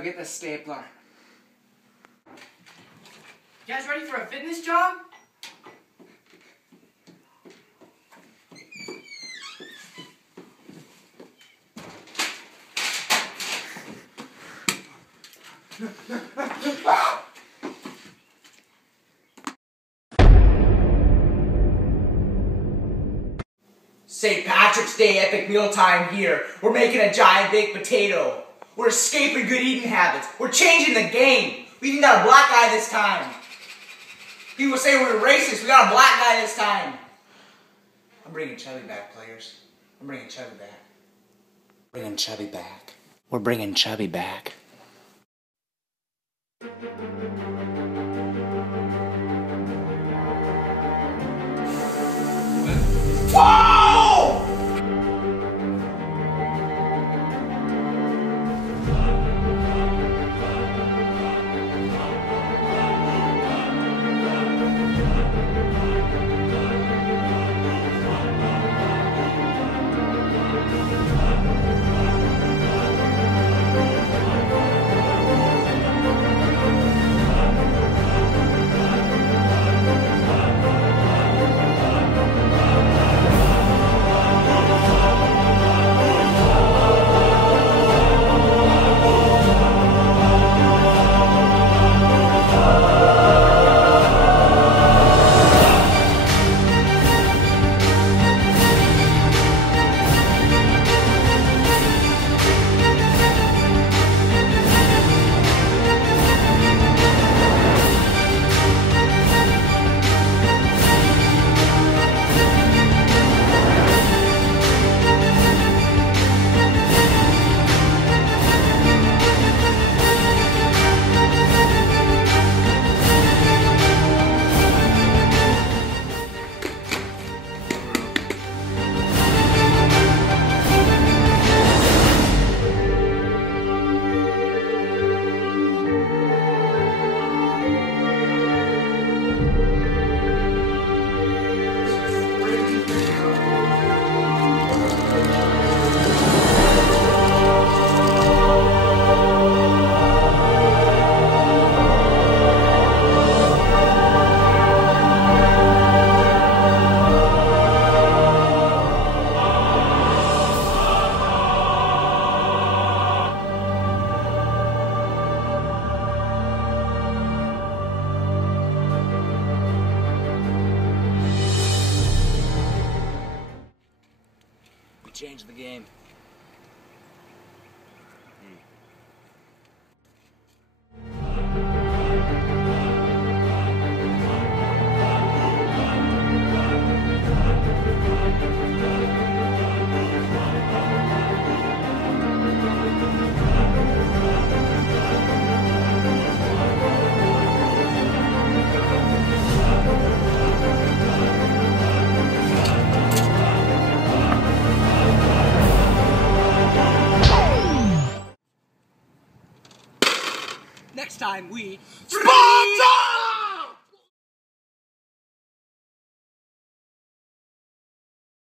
Go get the stapler. You guys ready for a fitness jog? St. Patrick's Day epic mealtime here. We're making a giant baked potato. We're escaping good eating habits. We're changing the game. We even got a black guy this time. People say we were racist. We got a black guy this time. I'm bringing Chubby back, players. I'm bringing Chubby back. Bringing Chubby back. We're bringing Chubby back. Whoa! Change the game. Next time we... Sparta!